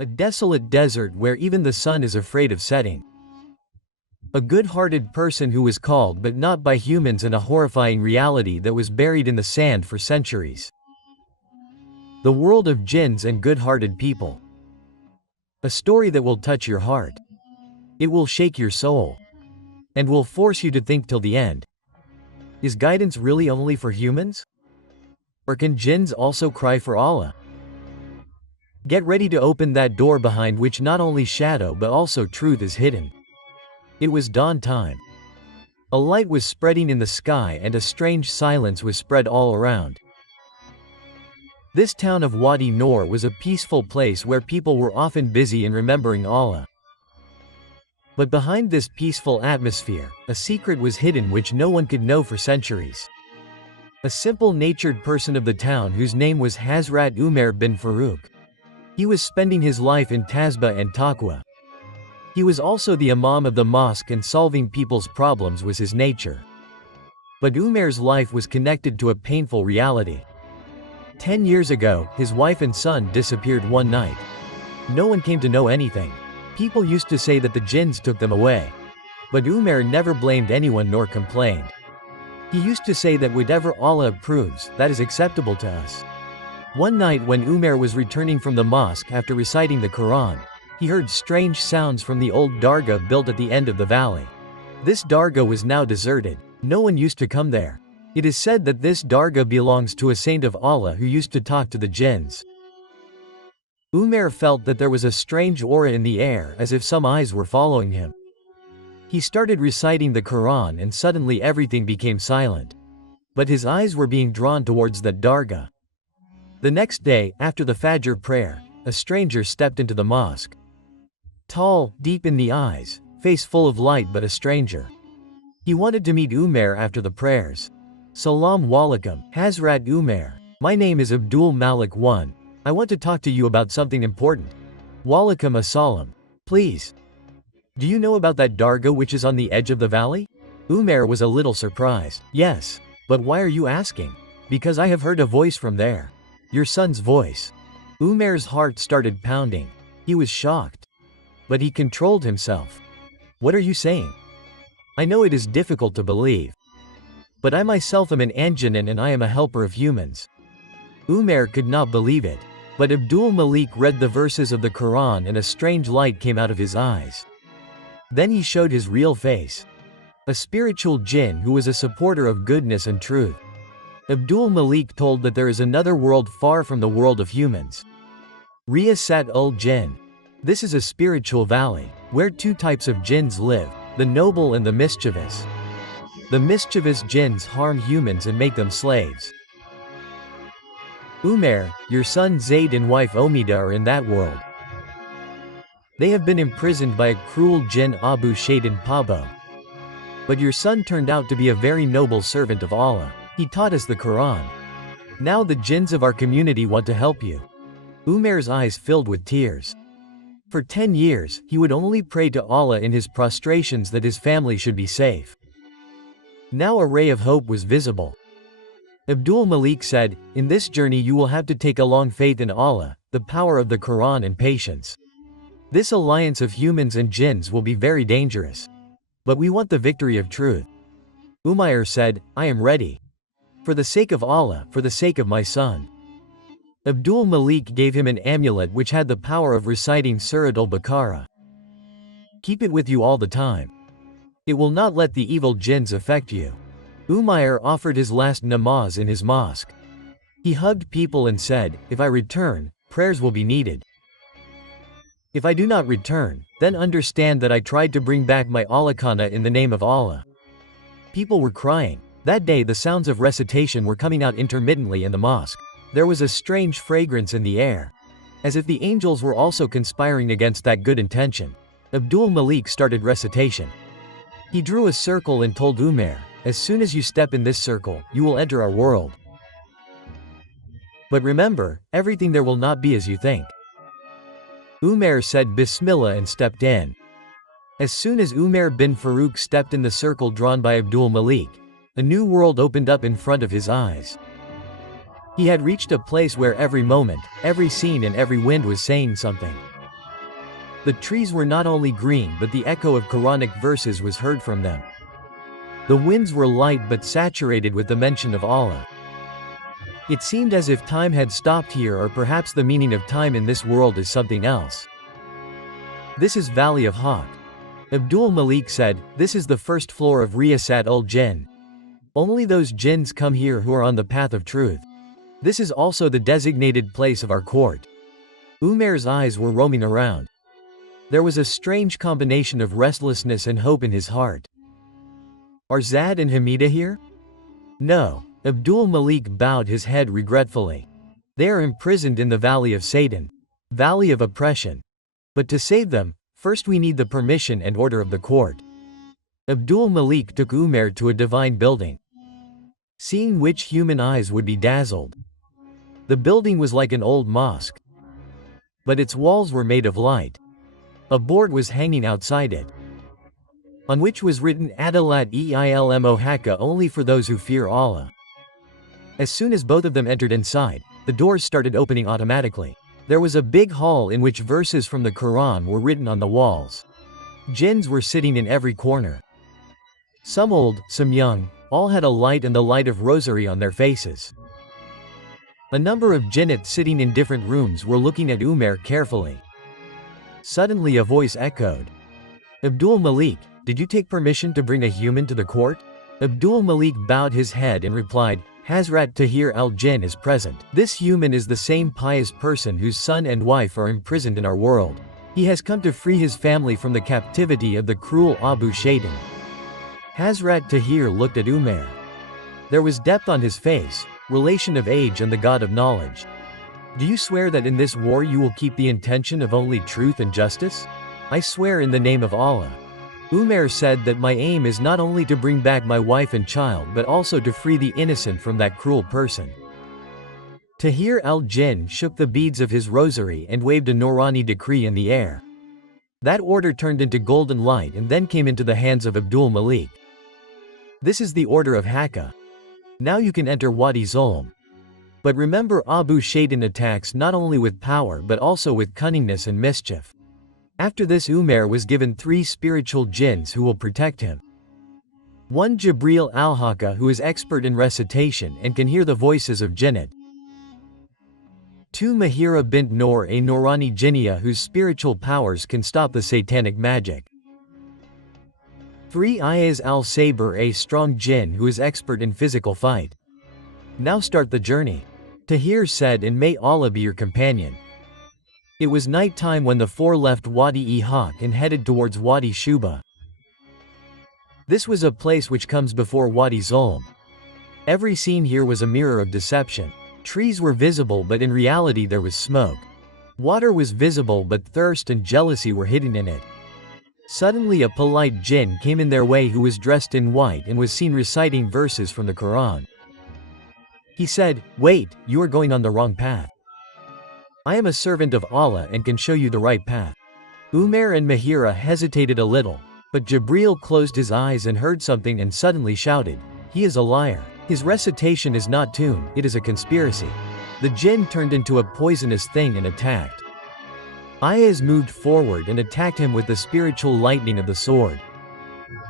A desolate desert where even the sun is afraid of setting. A good-hearted person who was called but not by humans, and a horrifying reality that was buried in the sand for centuries. The world of jinns and good-hearted people. A story that will touch your heart. It will shake your soul. And will force you to think till the end. Is guidance really only for humans? Or can jinns also cry for Allah? Get ready to open that door behind which not only shadow but also truth is hidden. It was dawn time. A light was spreading in the sky and a strange silence was spread all around. This town of Wadi Nur was a peaceful place where people were often busy in remembering Allah. But behind this peaceful atmosphere, a secret was hidden which no one could know for centuries. A simple-natured person of the town whose name was Hazrat Umar bin Farooq. He was spending his life in Tazbah and Taqwa. He was also the imam of the mosque, and solving people's problems was his nature. But Umar's life was connected to a painful reality. 10 years ago, his wife and son disappeared one night. No one came to know anything. People used to say that the jinns took them away. But Umar never blamed anyone nor complained. He used to say that whatever Allah approves, that is acceptable to us. One night when Umar was returning from the mosque after reciting the Quran, he heard strange sounds from the old dargah built at the end of the valley. This dargah was now deserted. No one used to come there. It is said that this dargah belongs to a saint of Allah who used to talk to the jinns. Umar felt that there was a strange aura in the air, as if some eyes were following him. He started reciting the Quran and suddenly everything became silent. But his eyes were being drawn towards that dargah. The next day, after the Fajr prayer, a stranger stepped into the mosque. Tall, deep in the eyes, face full of light, but a stranger. He wanted to meet Umar after the prayers. Salam walaikum, Hazrat Umar. My name is Abdul Malik I. I want to talk to you about something important. Walaikum assalam. Please. Do you know about that dargah which is on the edge of the valley? Umar was a little surprised. Yes. But why are you asking? Because I have heard a voice from there. Your son's voice. Umar's heart started pounding. He was shocked. But he controlled himself. What are you saying? I know it is difficult to believe. But I myself am an Anjanin and I am a helper of humans. Umar could not believe it. But Abdul Malik read the verses of the Quran and a strange light came out of his eyes. Then he showed his real face. A spiritual jinn who was a supporter of goodness and truth. Abdul Malik told that there is another world far from the world of humans. Riyasat ul Jinn. This is a spiritual valley, where two types of jinns live, the noble and the mischievous. The mischievous jinns harm humans and make them slaves. Umar, your son Zayd and wife Omida are in that world. They have been imprisoned by a cruel jinn, Abu Shaitan Pabo. But your son turned out to be a very noble servant of Allah. He taught us the Quran. Now the jinns of our community want to help you. Umar's eyes filled with tears. For 10 years, he would only pray to Allah in his prostrations that his family should be safe. Now a ray of hope was visible. Abdul Malik said, in this journey you will have to take along faith in Allah, the power of the Quran and patience. This alliance of humans and jinns will be very dangerous. But we want the victory of truth. Umar said, I am ready. For the sake of Allah, for the sake of my son. Abdul Malik gave him an amulet which had the power of reciting Surat al-Baqarah. Keep it with you all the time. It will not let the evil jinns affect you. Umar offered his last namaz in his mosque. He hugged people and said, if I return, prayers will be needed. If I do not return, then understand that I tried to bring back my alakana in the name of Allah. People were crying. That day the sounds of recitation were coming out intermittently in the mosque. There was a strange fragrance in the air. As if the angels were also conspiring against that good intention. Abdul Malik started recitation. He drew a circle and told Umar, as soon as you step in this circle, you will enter our world. But remember, everything there will not be as you think. Umar said Bismillah and stepped in. As soon as Umar bin Farooq stepped in the circle drawn by Abdul Malik, a new world opened up in front of his eyes. He had reached a place where every moment, every scene and every wind was saying something. The trees were not only green but the echo of Quranic verses was heard from them. The winds were light but saturated with the mention of Allah. It seemed as if time had stopped here, or perhaps the meaning of time in this world is something else. This is Valley of Hawk. Abdul Malik said, this is the first floor of Riyasat ul Jinn. Only those jinns come here who are on the path of truth. This is also the designated place of our court. Umair's eyes were roaming around. There was a strange combination of restlessness and hope in his heart. Are Zad and Hamida here? No. Abdul Malik bowed his head regretfully. They are imprisoned in the Valley of Satan. Valley of oppression. But to save them, first we need the permission and order of the court. Abdul Malik took Umair to a divine building, seeing which human eyes would be dazzled. The building was like an old mosque, but its walls were made of light. A board was hanging outside it, on which was written Adalat Ilmo Haqqa, only for those who fear Allah. As soon as both of them entered inside, the doors started opening automatically. There was a big hall in which verses from the Quran were written on the walls. Jinns were sitting in every corner. Some old, some young, all had a light and the light of rosary on their faces. A number of jinnats sitting in different rooms were looking at Umair carefully. Suddenly a voice echoed. Abdul Malik, did you take permission to bring a human to the court? Abdul Malik bowed his head and replied, Hazrat Tahir al-Jinn is present. This human is the same pious person whose son and wife are imprisoned in our world. He has come to free his family from the captivity of the cruel Abu Shaitan. Hazrat Tahir looked at Umair. There was depth on his face, relation of age and the God of knowledge. Do you swear that in this war you will keep the intention of only truth and justice? I swear in the name of Allah. Umair said that my aim is not only to bring back my wife and child but also to free the innocent from that cruel person. Tahir al-Jinn shook the beads of his rosary and waved a Noorani decree in the air. That order turned into golden light and then came into the hands of Abdul Malik. This is the order of Haqqa. Now you can enter Wadi Zulm. But remember, Abu Shaitan attacks not only with power but also with cunningness and mischief. After this, Umair was given 3 spiritual jinns who will protect him. 1 Jibril al-Haqqa, who is expert in recitation and can hear the voices of jinnat. 2 Mahira bint Noor, a Noorani jinniya whose spiritual powers can stop the satanic magic. 3 Ayaz al-Sabr, a strong jinn who is expert in physical fight. Now start the journey. Tahir said, and may Allah be your companion. It was night time when the 4 left Wadi-e-Haq and headed towards Wadi Shuba. This was a place which comes before Wadi Zulm. Every scene here was a mirror of deception. Trees were visible but in reality there was smoke. Water was visible but thirst and jealousy were hidden in it. Suddenly a polite jinn came in their way who was dressed in white and was seen reciting verses from the Quran. He said, wait, you are going on the wrong path. I am a servant of Allah and can show you the right path. Umair and Mahira hesitated a little, but Jibril closed his eyes and heard something and suddenly shouted, he is a liar. His recitation is not tune, it is a conspiracy. The jinn turned into a poisonous thing and attacked. Ayaz moved forward and attacked him with the spiritual lightning of the sword.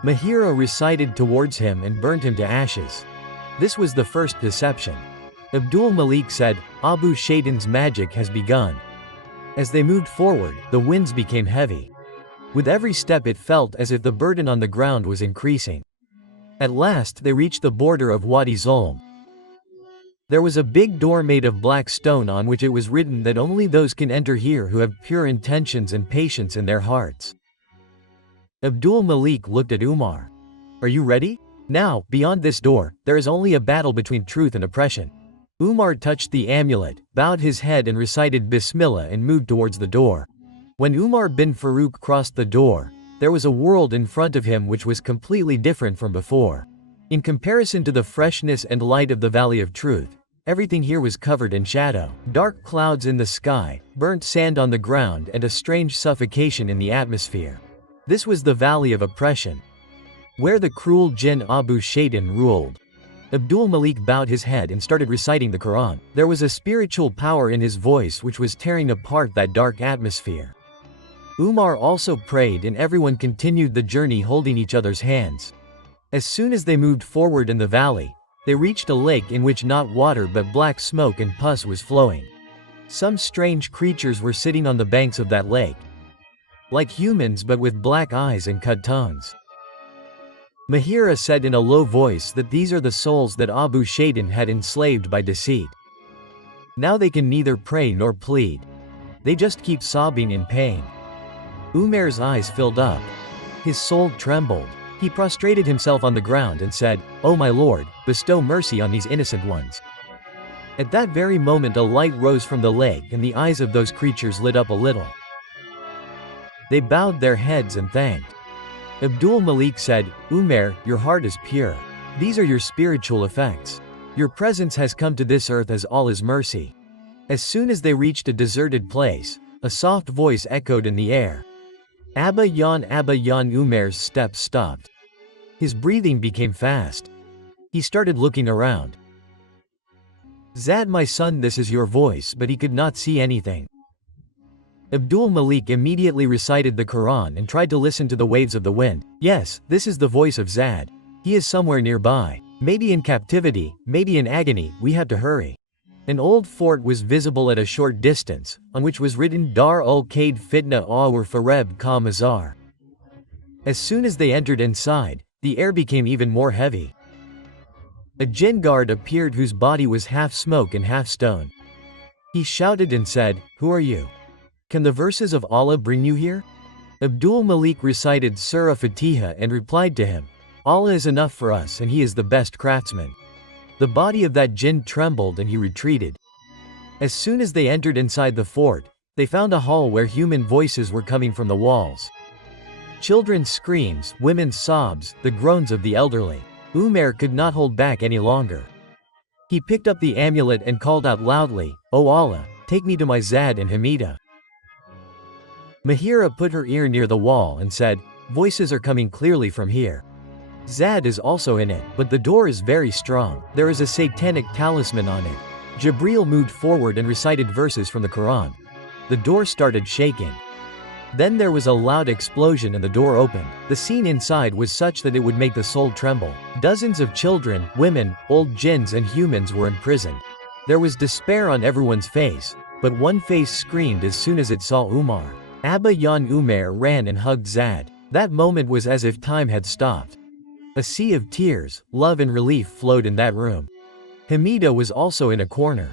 Mahira recited towards him and burnt him to ashes. This was the first deception. Abdul Malik said, Abu Shaitan's magic has begun. As they moved forward, the winds became heavy. With every step it felt as if the burden on the ground was increasing. At last they reached the border of Wadi Zulm. There was a big door made of black stone on which it was written that only those can enter here who have pure intentions and patience in their hearts. Abdul Malik looked at Umar. Are you ready? Now, beyond this door, there is only a battle between truth and oppression. Umar touched the amulet, bowed his head and recited Bismillah and moved towards the door. When Umar bin Farouk crossed the door, there was a world in front of him which was completely different from before. In comparison to the freshness and light of the Valley of Truth, everything here was covered in shadow. Dark clouds in the sky, burnt sand on the ground and a strange suffocation in the atmosphere. This was the Valley of Oppression, where the cruel jinn Abu Shaitan ruled. Abdul Malik bowed his head and started reciting the Quran. There was a spiritual power in his voice which was tearing apart that dark atmosphere. Umar also prayed and everyone continued the journey holding each other's hands. As soon as they moved forward in the valley, they reached a lake in which not water but black smoke and pus was flowing. Some strange creatures were sitting on the banks of that lake. Like humans but with black eyes and cut tongues. Mahira said in a low voice that these are the souls that Abu Shaitan had enslaved by deceit. Now they can neither pray nor plead. They just keep sobbing in pain. Umar's eyes filled up. His soul trembled. He prostrated himself on the ground and said, "O my Lord, bestow mercy on these innocent ones." At that very moment a light rose from the lake and the eyes of those creatures lit up a little. They bowed their heads and thanked. Abdul Malik said, "Umar, your heart is pure. These are your spiritual effects. Your presence has come to this earth as all is mercy." As soon as they reached a deserted place, a soft voice echoed in the air. Abba Yan Umar's steps stopped. His breathing became fast. He started looking around. "Zad, my son, this is your voice," but he could not see anything. Abdul Malik immediately recited the Quran and tried to listen to the waves of the wind. Yes, this is the voice of Zad. He is somewhere nearby. Maybe in captivity, maybe in agony, we have to hurry. An old fort was visible at a short distance, on which was written Dar ul-Qaid Fitna Awar Fareb Ka Mazar. As soon as they entered inside, the air became even more heavy. A jinn guard appeared whose body was half smoke and half stone. He shouted and said, "Who are you? Can the verses of Allah bring you here?" Abdul Malik recited Surah Fatiha and replied to him, "Allah is enough for us and he is the best craftsman." The body of that jinn trembled and he retreated. As soon as they entered inside the fort, they found a hall where human voices were coming from the walls. Children's screams, women's sobs, the groans of the elderly. Umar could not hold back any longer. He picked up the amulet and called out loudly, "O Allah, take me to my Zad and Hamida." Mahira put her ear near the wall and said, "Voices are coming clearly from here. Zad is also in it, but the door is very strong. There is a satanic talisman on it." Jibreel moved forward and recited verses from the Quran. The door started shaking. Then there was a loud explosion and the door opened. The scene inside was such that it would make the soul tremble. Dozens of children, women, old jinns and humans were imprisoned. There was despair on everyone's face, but one face screamed as soon as it saw Umar. Abba Yan Umar ran and hugged Zad. That moment was as if time had stopped. A sea of tears, love and relief flowed in that room. Hamida was also in a corner.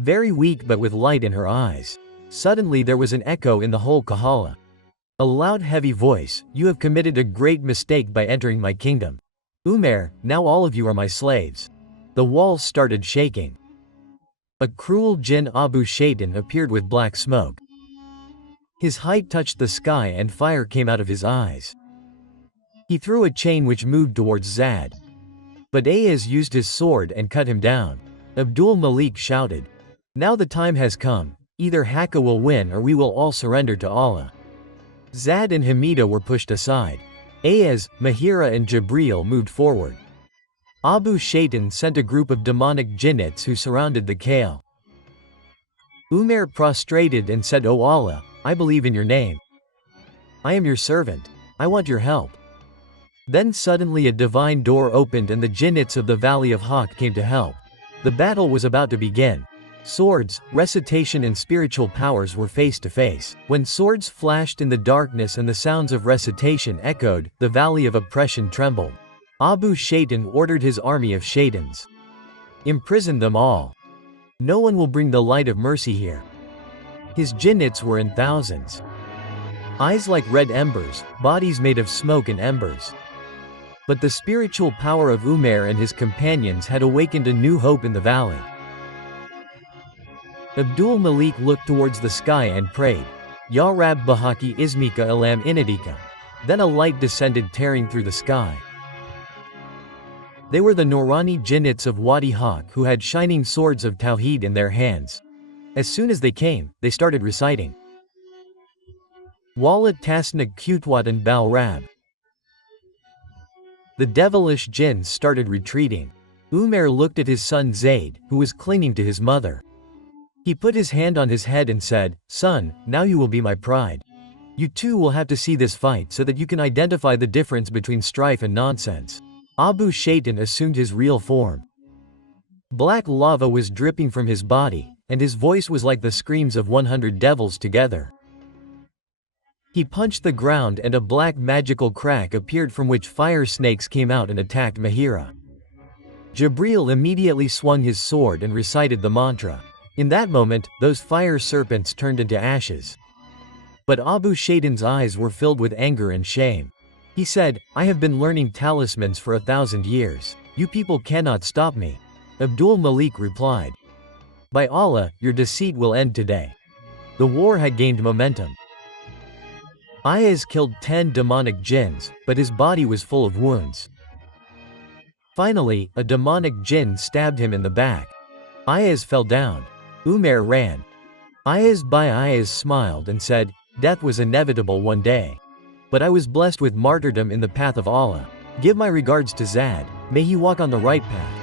Very weak but with light in her eyes. Suddenly there was an echo in the whole Kahala. A loud heavy voice, "You have committed a great mistake by entering my kingdom. Umar, now all of you are my slaves." The walls started shaking. A cruel jinn Abu Shaitan appeared with black smoke. His height touched the sky and fire came out of his eyes. He threw a chain which moved towards Zad. But Ayaz used his sword and cut him down. Abdul Malik shouted, "Now the time has come. Either Hakka will win or we will all surrender to Allah." Zad and Hamida were pushed aside. Ayaz, Mahira and Jibreel moved forward. Abu Shaitan sent a group of demonic jinnits who surrounded the Kale. Umar prostrated and said, "O Allah, I believe in your name. I am your servant. I want your help." Then suddenly a divine door opened and the jinnits of the Valley of Hawk came to help. The battle was about to begin. Swords, recitation and spiritual powers were face to face. When swords flashed in the darkness and the sounds of recitation echoed, the Valley of Oppression trembled. Abu Shaitan ordered his army of Shaitans. "Imprison them all. No one will bring the light of mercy here." His jinnits were in thousands. Eyes like red embers, bodies made of smoke and embers. But the spiritual power of Umar and his companions had awakened a new hope in the valley. Abdul Malik looked towards the sky and prayed, "Ya Rab Bahaki Ismika Alam Inadika." Then a light descended tearing through the sky. They were the Norani jinnits of Wadi Hawk who had shining swords of Tawheed in their hands. As soon as they came, they started reciting, "Walat Tasnak Kutwatan Bal Rab." The devilish jinns started retreating. Umar looked at his son Zayd, who was clinging to his mother. He put his hand on his head and said, "Son, now you will be my pride." You too will have to see this fight so that you can identify the difference between strife and nonsense. Abu Shaitan assumed his real form. Black lava was dripping from his body, and his voice was like the screams of 100 devils together. He punched the ground and a black magical crack appeared from which fire snakes came out and attacked Mahira. Jibreel immediately swung his sword and recited the mantra. In that moment, those fire serpents turned into ashes. But Abu Shaitan's eyes were filled with anger and shame. He said, "I have been learning talismans for 1,000 years. You people cannot stop me." Abdul Malik replied, "By Allah, your deceit will end today." The war had gained momentum. Ayaz killed 10 demonic jinns, but his body was full of wounds. Finally, a demonic jinn stabbed him in the back. Ayaz fell down. Umair ran. Ayaz smiled and said, "Death was inevitable one day. But I was blessed with martyrdom in the path of Allah. Give my regards to Zad, may he walk on the right path."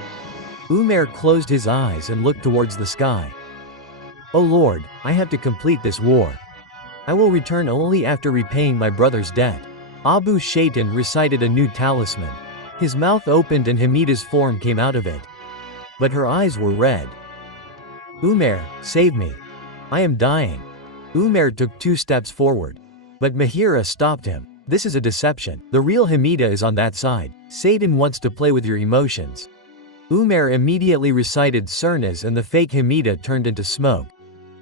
Umair closed his eyes and looked towards the sky. "O Lord, I have to complete this war. I will return only after repaying my brother's debt." Abu Shaitan recited a new talisman. His mouth opened and Hamida's form came out of it. But her eyes were red. "Umair, save me. I am dying." Umair took 2 steps forward. But Mahira stopped him. "This is a deception. The real Hamida is on that side. Satan wants to play with your emotions." Umair immediately recited surnas and the fake Hamida turned into smoke.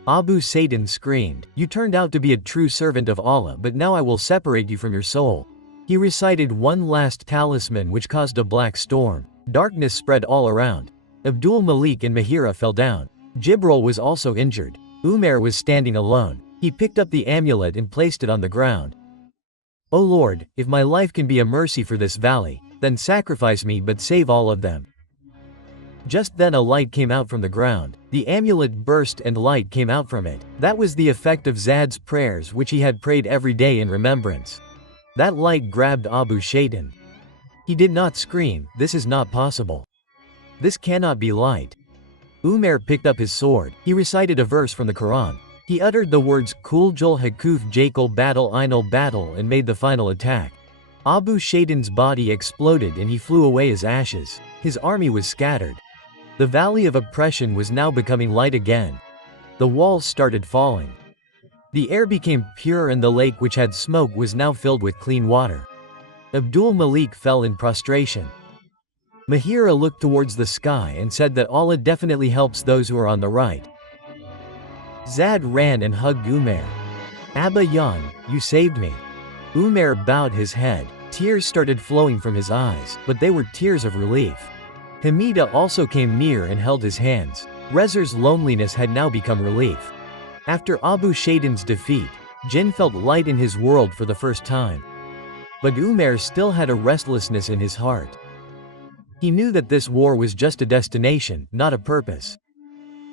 Abu Shaitan screamed, "You turned out to be a true servant of Allah, but now I will separate you from your soul." He recited one last talisman which caused a black storm. Darkness spread all around. Abdul Malik and Mahira fell down. Jibril was also injured. Umair was standing alone. He picked up the amulet and placed it on the ground. "O Lord, if my life can be a mercy for this valley, then sacrifice me but save all of them." Just then a light came out from the ground. The amulet burst and light came out from it. That was the effect of Zad's prayers which he had prayed every day in remembrance. That light grabbed Abu Shaitan. He did not scream, "This is not possible. This cannot be light." Umair picked up his sword. He recited a verse from the Quran. He uttered the words Kuljul Hakuf Jakal Battle Einal Battle and made the final attack. Abu Shaitan's body exploded and he flew away as ashes. His army was scattered. The valley of oppression was now becoming light again. The walls started falling. The air became pure and the lake which had smoke was now filled with clean water. Abdul Malik fell in prostration. Mahira looked towards the sky and said that Allah definitely helps those who are on the right. Zad ran and hugged Umair. "Abba Yan, you saved me." Umair bowed his head. Tears started flowing from his eyes, but they were tears of relief. Hamida also came near and held his hands. Rezer's loneliness had now become relief. After Abu Shaitan's defeat, Jinn felt light in his world for the first time. But Umair still had a restlessness in his heart. He knew that this war was just a destination, not a purpose.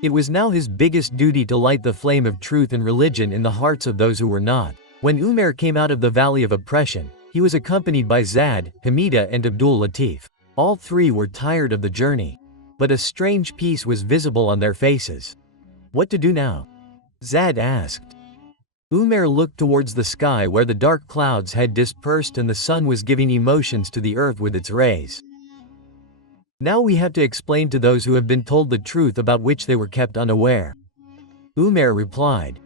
It was now his biggest duty to light the flame of truth and religion in the hearts of those who were not. When Umair came out of the valley of oppression, he was accompanied by Zad, Hamida and Abdul Latif. All 3 were tired of the journey. But a strange peace was visible on their faces. "What to do now?" Zad asked. Umair looked towards the sky where the dark clouds had dispersed and the sun was giving emotions to the earth with its rays. "Now we have to explain to those who have been told the truth about which they were kept unaware." Umair replied.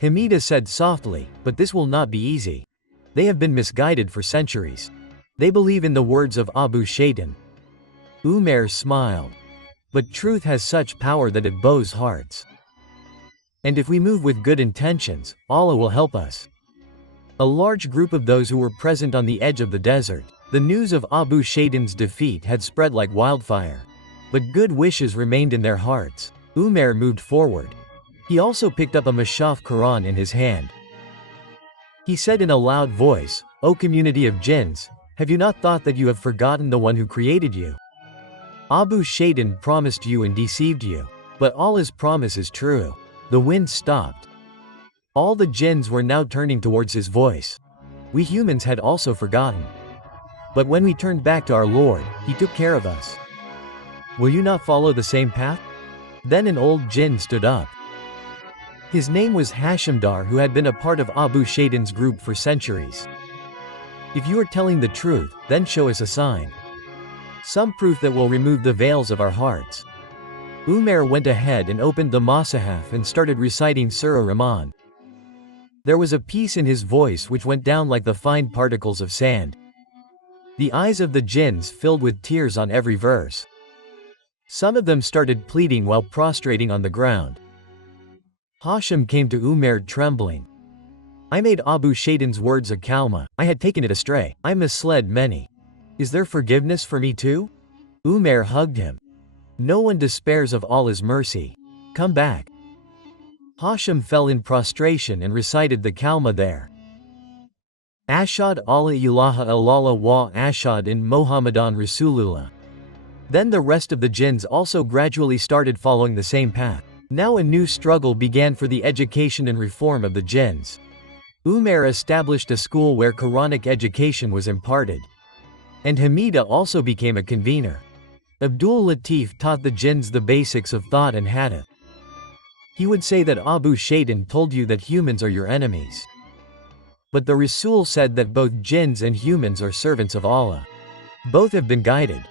Hamida said softly, "But this will not be easy. They have been misguided for centuries. They believe in the words of Abu Shaitan." Umair smiled. "But truth has such power that it bows hearts. And if we move with good intentions, Allah will help us." A large group of those who were present on the edge of the desert. The news of Abu Shaitan's defeat had spread like wildfire. But good wishes remained in their hearts. Umair moved forward. He also picked up a Mashaf Quran in his hand. He said in a loud voice, "O community of jinns, have you not thought that you have forgotten the one who created you? Abu Shaitan promised you and deceived you. But Allah's promise is true." The wind stopped. All the jinns were now turning towards his voice. We humans had also forgotten. But when we turned back to our Lord, He took care of us. Will you not follow the same path? Then an old jinn stood up. His name was Hashimdar, who had been a part of Abu Shaitan's group for centuries. If you are telling the truth, then show us a sign. Some proof that will remove the veils of our hearts. Umair went ahead and opened the Masahaf and started reciting Surah Rahman. There was a peace in his voice which went down like the fine particles of sand. The eyes of the jinns filled with tears on every verse. Some of them started pleading while prostrating on the ground. Hashim came to Umair trembling. I made Abu Shaitan's words a kalma, I had taken it astray, I misled many. Is there forgiveness for me too? Umair hugged him. No one despairs of Allah's mercy. Come back. Hashim fell in prostration and recited the kalma there. Ashad Allah ilaha illallah wa ashad in Muhammadan Rasulullah. Then the rest of the jinns also gradually started following the same path. Now a new struggle began for the education and reform of the jinns. Umair established a school where Quranic education was imparted. And Hamida also became a convener. Abdul Latif taught the jinns the basics of thought and hadith. He would say that Abu Shaitan told you that humans are your enemies. But the Rasul said that both jinns and humans are servants of Allah. Both have been guided.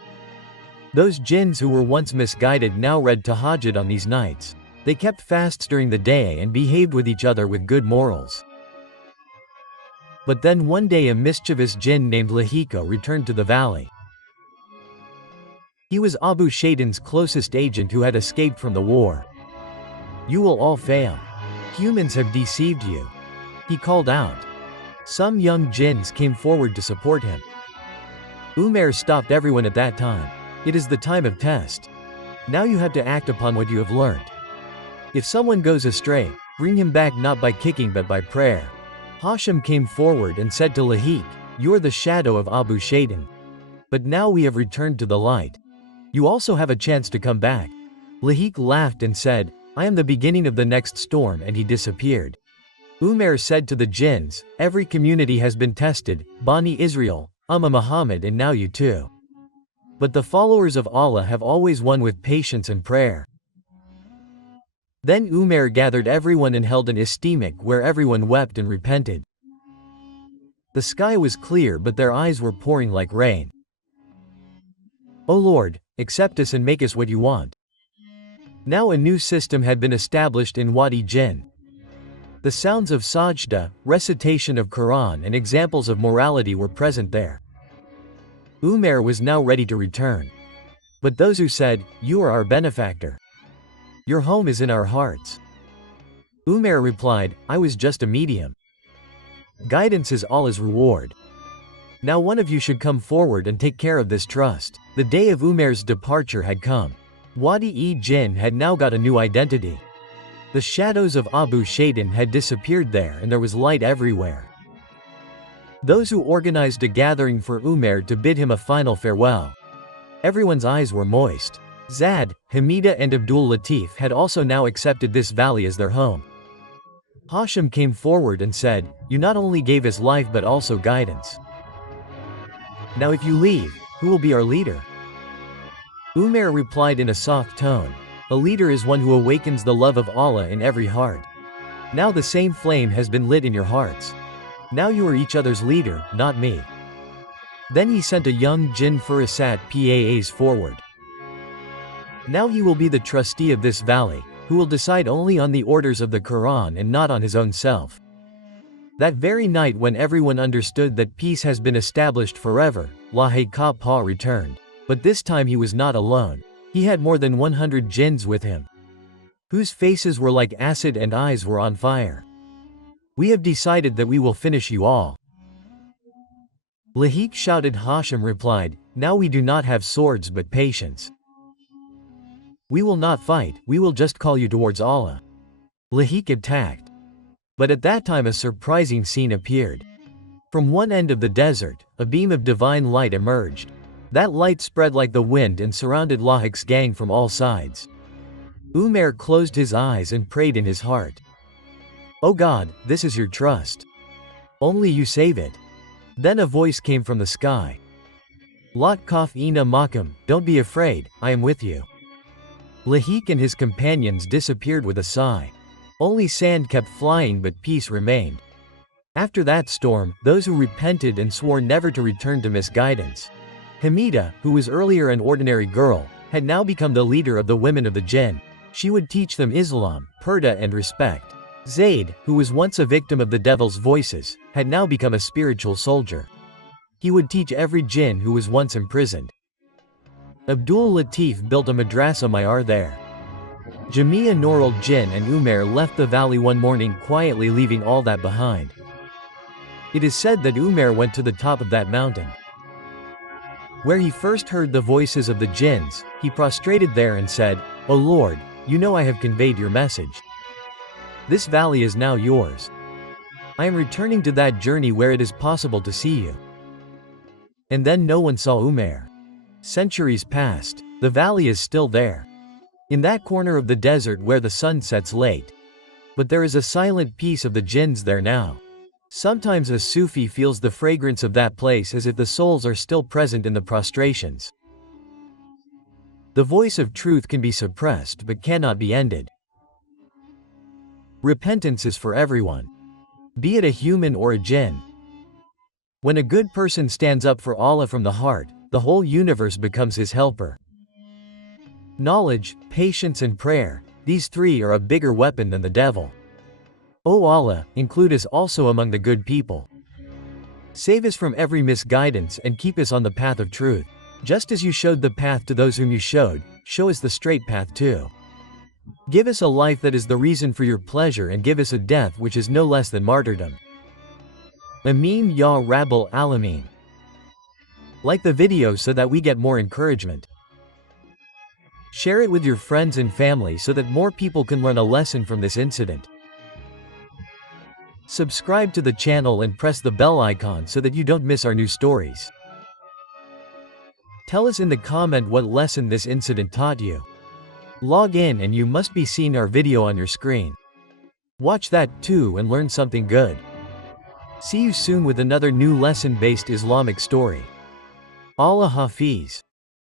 Those jinns who were once misguided now read Tahajjud on these nights. They kept fasts during the day and behaved with each other with good morals. But then one day a mischievous jinn named Lahika returned to the valley. He was Abu Shaitan's closest agent who had escaped from the war. You will all fail. Humans have deceived you. He called out. Some young jinns came forward to support him. Umair stopped everyone at that time. It is the time of test. Now you have to act upon what you have learned. If someone goes astray, bring him back not by kicking but by prayer. Hashim came forward and said to Lahik, you are the shadow of Abu Shaitan. But now we have returned to the light. You also have a chance to come back. Lahik laughed and said, I am the beginning of the next storm, and he disappeared. Umair said to the jinns, every community has been tested, Bani Israel, Muhammad, and now you too. But the followers of Allah have always won with patience and prayer. Then Umair gathered everyone and held an istimak where everyone wept and repented. The sky was clear but their eyes were pouring like rain. O Lord, accept us and make us what you want. Now a new system had been established in Wadi Jinn. The sounds of sajda, recitation of Quran and examples of morality were present there. Umair was now ready to return. But those who said, you are our benefactor. Your home is in our hearts. Umair replied, I was just a medium. Guidance is Allah's reward. Now one of you should come forward and take care of this trust. The day of Umair's departure had come. Wadi-e-Jinn had now got a new identity. The shadows of Abu Shaitan had disappeared there and there was light everywhere. Those who organized a gathering for Umair to bid him a final farewell. Everyone's eyes were moist. Zad, Hamida and Abdul Latif had also now accepted this valley as their home. Hashim came forward and said, you not only gave us life but also guidance. Now if you leave, who will be our leader? Umair replied in a soft tone, a leader is one who awakens the love of Allah in every heart. Now the same flame has been lit in your hearts. Now you are each other's leader, not me. Then he sent a young jinn Firasat Paas forward. Now he will be the trustee of this valley, who will decide only on the orders of the Quran and not on his own self. That very night when everyone understood that peace has been established forever, Lahika Pa returned. But this time he was not alone. He had more than 100 jinns with him, whose faces were like acid and eyes were on fire. We have decided that we will finish you all. Lahik shouted. Hashim replied, now we do not have swords but patience. We will not fight, we will just call you towards Allah. Lahik attacked. But at that time a surprising scene appeared. From one end of the desert, a beam of divine light emerged. That light spread like the wind and surrounded Lahik's gang from all sides. Umair closed his eyes and prayed in his heart. O God, this is your trust. Only you save it. Then a voice came from the sky. Lot Kaf Ina Makam, don't be afraid, I am with you. Lahik and his companions disappeared with a sigh. Only sand kept flying, but peace remained. After that storm, those who repented and swore never to return to misguidance. Hamida, who was earlier an ordinary girl, had now become the leader of the women of the Jinn. She would teach them Islam, purdah and respect. Zayd, who was once a victim of the devil's voices, had now become a spiritual soldier. He would teach every Jinn who was once imprisoned. Abdul Latif built a madrasa Mayar there. Jamia Noral Jinn and Umair left the valley one morning quietly, leaving all that behind. It is said that Umair went to the top of that mountain. Where he first heard the voices of the jinns, he prostrated there and said, "O Lord, you know I have conveyed your message. This valley is now yours. I am returning to that journey where it is possible to see you." And then no one saw Umair. Centuries passed. The valley is still there, in that corner of the desert where the sun sets late. But there is a silent peace of the jinns there now. Sometimes a Sufi feels the fragrance of that place as if the souls are still present in the prostrations. The voice of truth can be suppressed but cannot be ended. Repentance is for everyone, be it a human or a jinn. When a good person stands up for Allah from the heart, the whole universe becomes his helper. Knowledge, patience and prayer, these three are a bigger weapon than the devil. O Allah, include us also among the good people. Save us from every misguidance and keep us on the path of truth. Just as you showed the path to those whom you showed, show us the straight path too. Give us a life that is the reason for your pleasure, and give us a death which is no less than martyrdom. Ameen Ya Rabbal Alameen. Like the video so that we get more encouragement. Share it with your friends and family so that more people can learn a lesson from this incident. Subscribe to the channel and press the bell icon so that you don't miss our new stories. Tell us in the comment what lesson this incident taught you. Log in and you must be seeing our video on your screen. Watch that too and learn something good. See you soon with another new lesson-based Islamic story. Allah Hafiz.